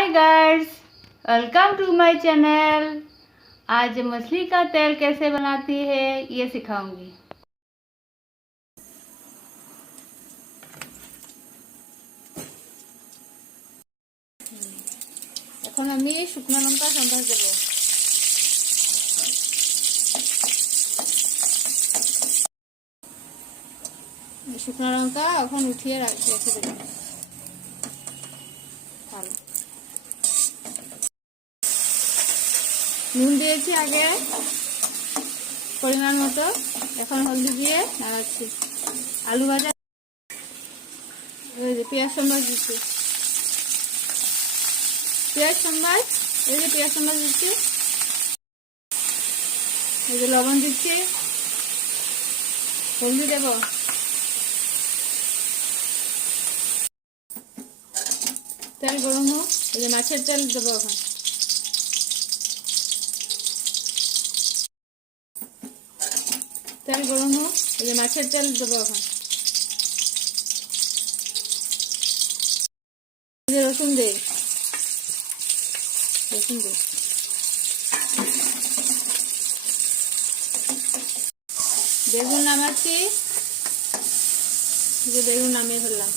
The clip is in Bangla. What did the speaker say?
Hi guys, welcome to my channel. आज मछली का तेल कैसे बनाती है ये सिखाऊंगी। এখন আমি শুকনো লঙ্কা সম্বাস দেব। শুকনো লঙ্কা এখন উঠিয়ে রেখে দেব। ভালো নুন দিয়েছি আগে পরিমাণ মতো, এখন হলদি দিয়ে নাড়াচ্ছি। আলু ভাজা, পেঁয়াজ সম্বাস দিচ্ছি। পেঁয়াজ সম্বাস, এই যে পেঁয়াজ সম্বাস দিচ্ছি, এই যে লবণ দিচ্ছি, হলদি দেব, তেল গরম হোক, এই যে মাছের তেল দেবো। এখন তেল গরম হোক, এই যে মাছের তেল দেবো। এখন এই যে রসুন দে, রসুন দে, বেগুন নামাচ্ছি, এই যে বেগুন নামিয়ে ফেললাম।